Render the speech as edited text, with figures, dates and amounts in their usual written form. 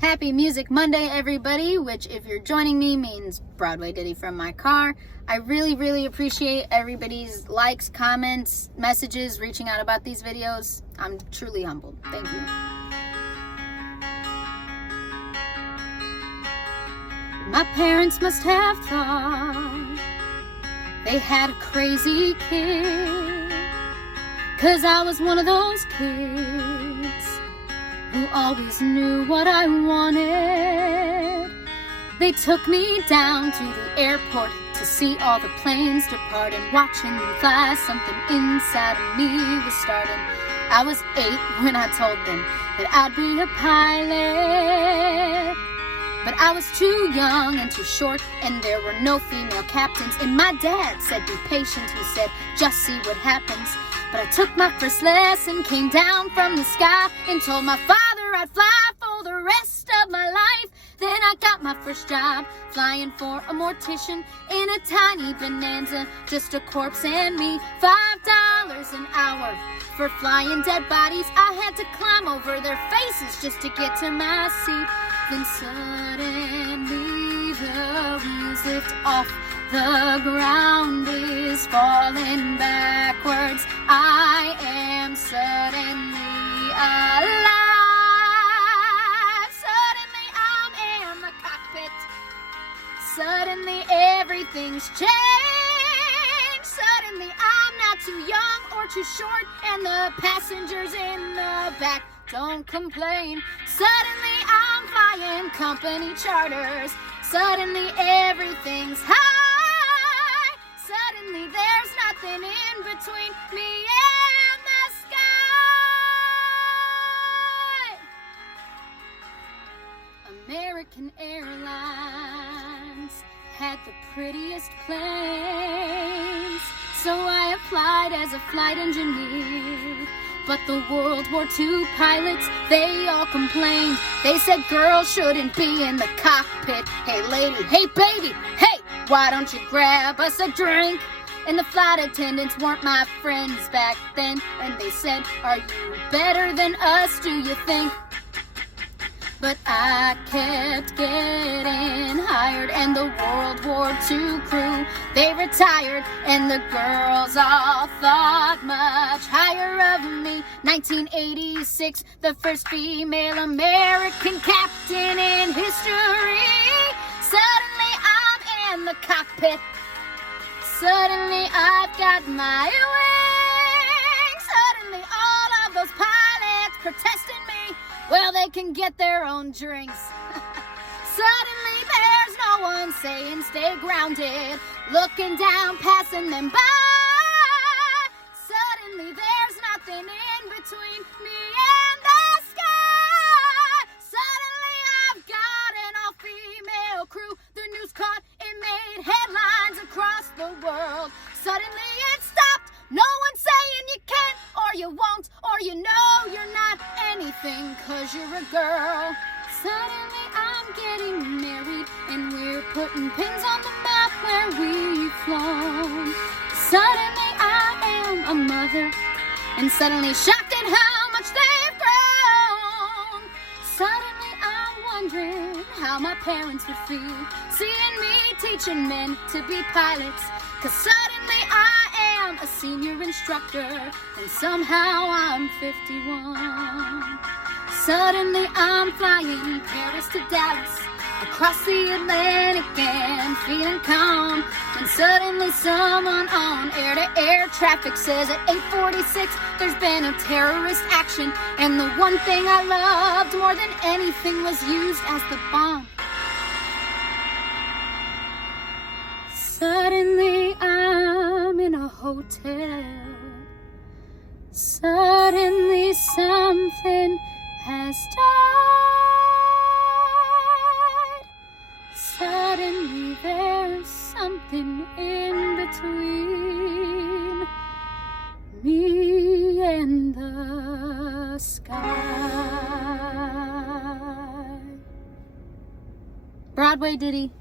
Happy Music Monday, everybody, which if you're joining me means Broadway ditty from my car. I really appreciate everybody's likes, comments, messages, reaching out about these videos. I'm truly humbled. Thank you. My parents must have thought they had a crazy kid, 'cause I was one of those kids who always knew what I wanted. They took me down to the airport to see all the planes depart, and watching them fly, something inside of me was starting. I was 8 when I told them that I'd be a pilot, but I was too young and too short, and there were no female captains. And my dad said, be patient, he said, just see what happens. But I took my first lesson, came down from the sky, and told my father I'd fly for the rest of my life. Then I got my first job, flying for a mortician in a tiny Bonanza, just a corpse and me. $5 an hour for flying dead bodies. I had to climb over their faces just to get to my seat. Then suddenly the wheels lift off, the ground is falling backwards. I am suddenly alive. Suddenly I'm in the cockpit. Suddenly everything's changed. Suddenly I'm not too young or too short, and the passengers in the back don't complain. Suddenly I'm flying company charters. Suddenly everything's high. Suddenly there's nothing in between me and the sky. American Airlines had the prettiest planes, so I applied as a flight engineer. But the World War II pilots, they all complained. They said girls shouldn't be in the cockpit. Hey lady, hey baby, hey, why don't you grab us a drink? And the flight attendants weren't my friends back then, and they said, are you better than us, do you think? But I kept getting hired, and the World War II crew, they retired, and the girls all thought much higher of me. 1986, the first female American captain in history. Suddenly I'm in the cockpit. Suddenly I've got my wings. Suddenly all of those pilots protesting me, well, they can get their own drinks. Suddenly there's no one saying stay grounded, looking down, passing them by. Suddenly there's nothing in between me and the sky. Suddenly I've got an all-female crew. The news caught, it made headlines across the world. Suddenly it stopped. No one saying you can't or you won't or you know you're not anything 'cause you're a girl. Suddenly I'm getting married, and we're putting pins on the map where we've flown. Suddenly I am a mother, and suddenly shocked at how much they've grown. Suddenly I'm wondering how my parents would feel seeing me teaching men to be pilots. 'Cause suddenly I am a senior instructor, and somehow I'm 51. Suddenly I'm flying Paris to Dallas, across the Atlantic and feeling calm. And suddenly someone on air-to-air traffic says at 8:46 there's been a terrorist action, and the one thing I loved more than anything was used as the bomb. Suddenly I'm in a hotel. Suddenly something has died. Suddenly there's something in between me and the sky. Broadway ditty.